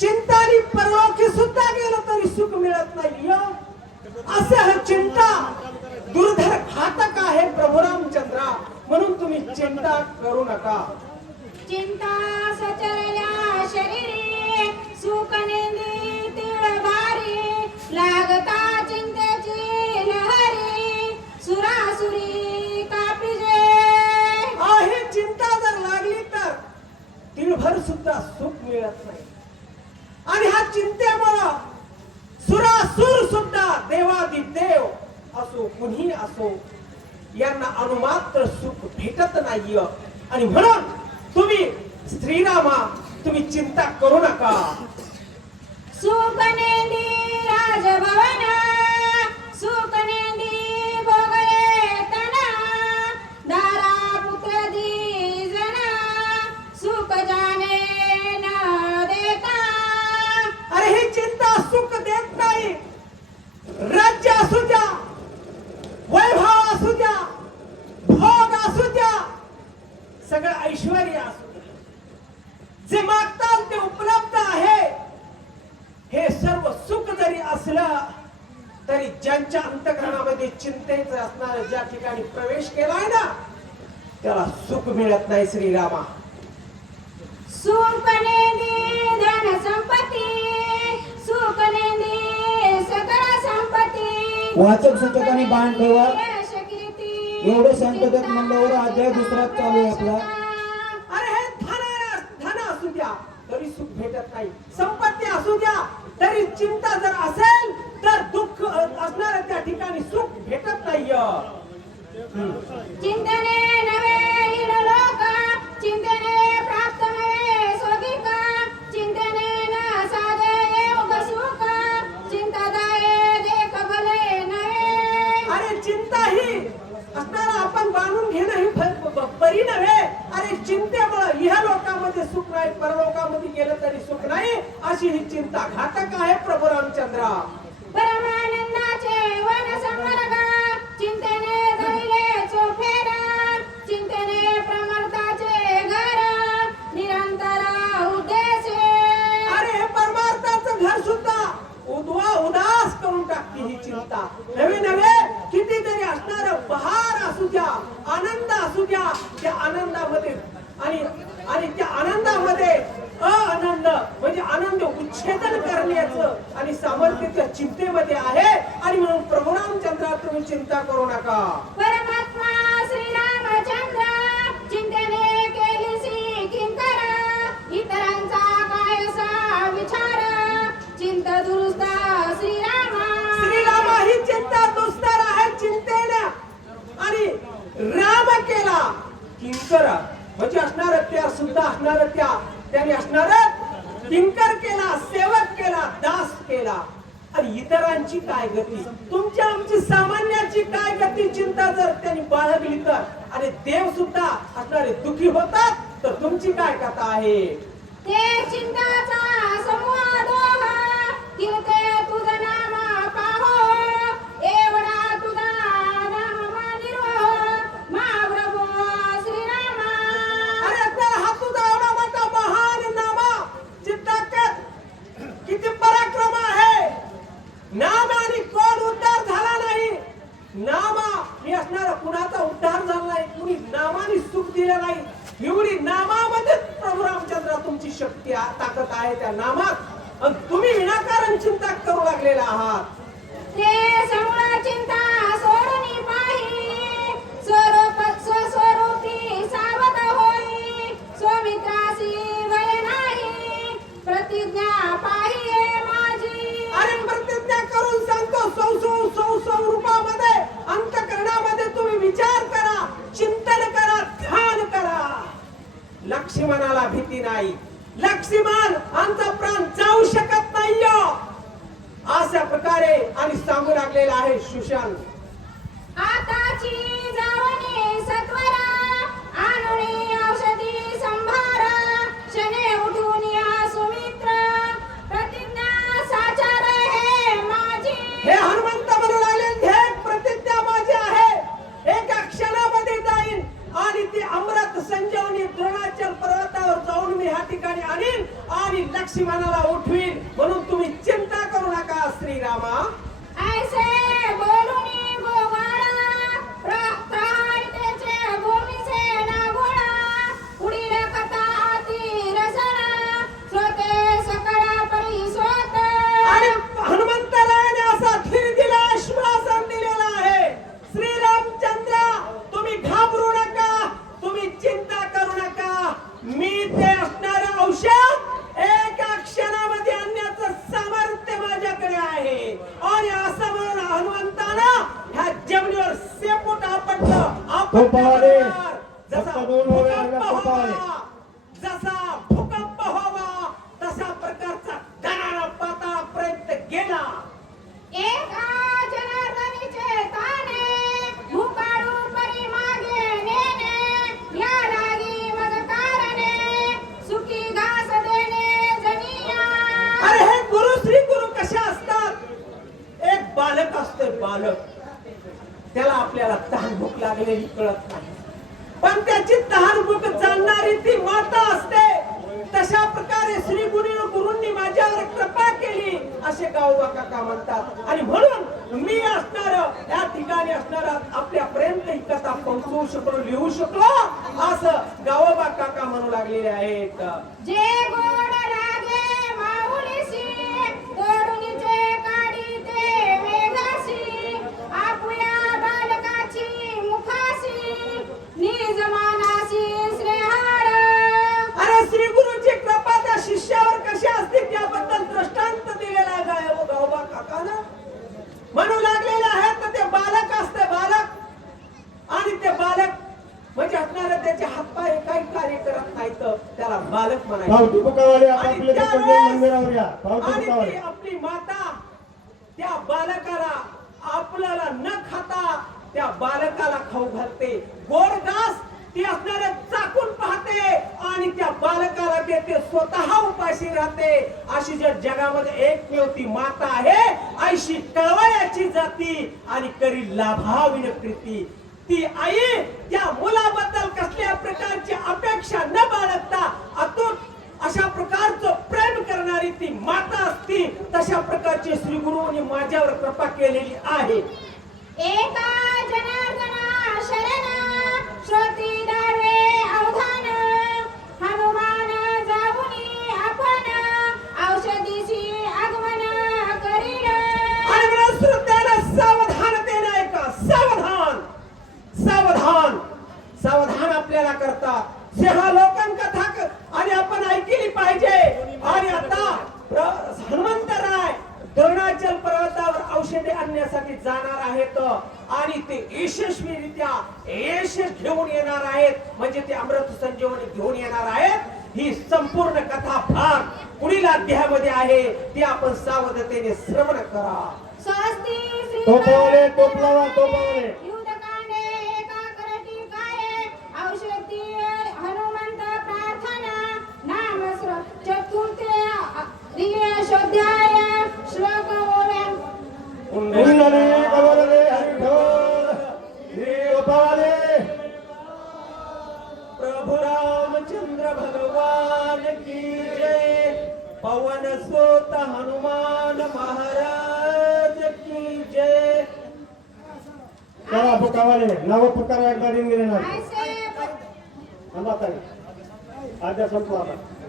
चिंतानी परलोकी सुद्धा गेलं तरी सुख मिळत नाही. असे हा चिंता दुर्धर घातक आहे प्रभू रामचंद्रा. म्हणून तुम्ही चिंता करू नका. चिंता सचरल्या शरीरी सुख नेंदी तिळ भारी लागता चिंतेची लहरी सुरासुरी कापिजे. आहे चिंता जर लागली तर तिळभर सुद्धा सुख मिळत नाही. आणि हा चिंतेमुळं सुरासुर सुद्धा देवादिदेव असो कुणी असो यांना अनुमात्र सुख भेटत नाही. आणि म्हणून तुम्ही श्रीरामा तुम्ही चिंता करू नका. सुख नेंदी राजभवन सुख नेंदी भोगले तना दारा पुत्र दीजन सुख जाने न देता. अरे ही चिंता सुख देत नाही. राज्य असू द्या, वैभव असू द्या, भोग असू द्या, सगळं ऐश्वर्य असू द्या, जे मागताल ते उपलब्ध आहे. हे सर्व सुख जरी असलं तरी ज्यांच्या अंतःकरणामध्ये चिंतेचं असणार ज्या ठिकाणी प्रवेश केलाय ना त्याला सुख मिळत नाही. श्रीरामा सुख नेंदी धन संपत्ती सुख नेंदी सकळ संपत्ती. वाचक संकेताने बाण ठेवा. यश कीर्ती एवढं सांगतात मंडळावर अध्याय दुसरा चालू आहे आपला. अरे हे धन असू द्या तरी सुख भेटत नाही. संपत्ती असू द्या तरी चिंता जर असेल तर दुःख असणार त्या ठिकाणी सुख भेटत नाही. चिंतने नवे इहलोक चिंतने प्राप्त नवे स्वर्गिक चिंतने न साधे योग सुख चिंतादाये देख भले नवे. अरे चिंता ही असणारा आपण बांधून घेणं ही बरी नव्हे. अरे चिंतेमुळे ह्या लोकांमध्ये सुख नाही, परलोकामध्ये गेलं तरी सुख नाही. अशी ही चिंता घातक आहे प्रभू रामचंद्रा. परमानंदाचे वन समर्ग चिंतने जाईले चोफेर चिंतने प्रमर्ताचे घर निरंतर उद्देशे. अरे हे परमार्थाचं घर सुद्धा उदास करून टाकते ही चिंता. नवे नवे कितीतरी असणार बहार असू द्या, आनंद असू द्या, त्या आनंदामध्ये आणि त्या आनंदामध्ये आनंद म्हणजे आनंद उच्छेदन करण्याचं आणि सामर्थ्य त्या चिंतेमध्ये आहे. आणि म्हणून प्रभू रामचंद्रा तुम्ही चिंता करू नका. परमात्मा श्रीरामचंद्र चिंतने केलीसी किंकर इतरांचा कायसा विचार चिंत दुरुस्त श्रीरामा. श्रीरामा ही चिंता दुस्तर आहे चिंतेने. आणि राम केला किंकर म्हणजे असणार त्या सुद्धा असणार त्याने असणार किंकर केला, सेवक केला, दास केला. आणि इतरांची काय गती, तुमच्या आमची सामान्याची काय गती चिंता जर त्यांनी बाळगली तर. आणि देव सुद्धा असणारे दुखी होतात तर तुमची काय कथा आहे. ते चिंताचा समूह दोह कीर्ते तुझं नाम पाहो एवढा तुझा नाम निर्वह महाप्रभू श्रीरामा. अरे आपल्याला हा तुझा एवढा मोठा महान नामा चित्ताकत किती पराक्रम आहे. नामाने कोण उद्धार झाला नाही. नामा मी असणारा कुणाचा उद्धार झाला नाही, कुणी नामाने सुख दिलं नाही. एवढी नामामध्ये प्रभू रामचंद्र तुमची शक्ती ताकद आहे त्या नामात. आणि तुम्ही विनाकारण चिंता करू लागलेला आहात. ते समूळ चिंता सोडून पाही स्वस्वरूपी सावध होई स्वमित्रासी भय नाही प्रतिज्ञा पाहिये माझी. अरे प्रतिज्ञा करून सांगतो सौ रूपामध्ये अंतःकरणामध्ये तुम्ही विचार करा, चिंतन करा, ध्यान करा. लक्ष्मणाला भीती नाही. लक्ष्मण आमचा प्राण जाऊ शकत नाही अशा प्रकारे आणि सांगू लागलेला आहे सुशांत. आताची जावने सत्वरा आणुनी औषधी संभार शने उठून या सुमित्र प्रतिज्ञा साचार हे माझी. हे हनुमंत म्हणू लागले हे प्रतिज्ञा माझी आहे. एका क्षणामध्ये जाईन आणि ती अमृत संजीवनी द्रोणाचल पर्वतावर जाऊन मी ह्या ठिकाणी आणीन आणि लक्ष्मणाला उठवीन, म्हणून तुम्ही चिंता करू नका श्रीरामा. ऐसे बोलूनी गोवाळा प्रहारितेचे भूमीचे नागोळा पुढील कथा अति रसना श्रोते सकळ परिसोत. आणि हनुमंतरायाने असा धीर दिला, आश्वासन दिलेलं आहे, श्रीरामचंद्र तुम्ही घाबरू नका, तुम्ही चिंता करू नका, मी ते असणारं औषध एका क्षणामध्ये आणण्याचं सामर्थ्य माझ्याकडे आहे. आणि असं म्हणून हनुमंतानं ह्या जमिनीवर शेपूट गोपाळे, जसा फक्त दोन होवे भूकंप लागला गोपाळे. व्हावा, जसा भूकंप व्हावा तशा प्रकारचा दरारा पाताळापर्यंत गेला. एका जनार्दनीचे ताने भूकाळू परी मागे नेणे या लागी मग कारणे सुखी घास देणे जनिया. अरे हे गुरु श्री गुरु कसे असतात? एक बालक असते, बालक, त्याला आपल्याला तहान भूक लागलेली कळत नाही, पण त्याची तहान भूक जाणणारी ती माता असते. तशा प्रकारे श्री गुरूंनी माझ्यावर कृपा केली असे गावोबा काका म्हणतात. आणि म्हणून मी असणार या ठिकाणी असणार आपल्यापर्यंत ही कथा पोहोचवू शकलो, लिहू शकलो असं गावोबा काका म्हणू लागलेले आहेत. जे गोड लागे माऊलीसी तोडुनीचे काढीते वेगासी आपुया बालकाची मुखासी निज मानासी श्रेहाळ. अरे श्री गुरुची कृपा त्या शिष्यावर कशी असते त्याबद्दल दृष्टांत दिलेला आहे गावोबा काकानं. म्हणू लागलेले आहेत तर ते बालक असते, बालक, आणि ते बालक म्हणजे असणारे त्याचे हातपाय काही कार्य करत नाहीत, त्याला बालक म्हणायचं. पावती पुकारवाले आणि आपापले त्यावेळेस- पकडले मंदिरावर या. पावती आणि पुकारवाले. ती आपली माता त्या बालकाला आपल्याला न खाता त्या बालकाला खाऊ घालते. गोड घास ती असणारे चाकून पाहते आणि त्या बालकाला देते, स्वतः उपाशी राहते. अशी जर जगामध्ये एकमेव ती माता आहे, आईशी कळवळ्याची जाती आणि करी लाभाविन प्रीती. ती आई त्या मुलाबद्दल कसल्या प्रकारची अपेक्षा न बाळगता अतूट अशा प्रकारचं प्रेम करणारी ती माता असती. तशा प्रकारची श्री गुरुनी माझ्यावर कृपा केलेली आहे. एका जनार्दना शरण श्रोती दावे अवधान हनुमान जाऊनी आपण औषधीची आगमन करील. आणि म्हणून श्रोत्याला सावधानतेने ऐका, सावधान, सावधान, सावधान आपल्याला करता सिंहालोकन कथा आणि आपण ऐकली पाहिजे. आणि आता हनुमंतराय द्रोणाचल पर्वतावर औषधे आणण्यासाठी जाणार आहेत आणि ते यशस्वीरित्या यश घेऊन येणार आहेत, म्हणजे ते अमृत संजीवनी घेऊन येणार आहेत. ही संपूर्ण कथा भाग पुढील अध्यायामध्ये आहे, ती आपण सावधतेने श्रवण करा. स्वस्ती श्री टोपावाले, टोप लावा, टोपावाले. युद्धकांडे एका करटी काय औषधी हनुमंत प्रार्थना नाम चतुर्थे शोध्याय श्लोक ओव्या. उन्नले, कवरले, हरिठोल. हे टोपावाले. प्रभु रामचंद्र भगवान की जय. पवन सुत हनुमान महाराज की जय. चला पुकारवाले, नाव पुकारा एकदा रिंग गेले ना. ऐसे थांबा ताई. आद्या संपला आता.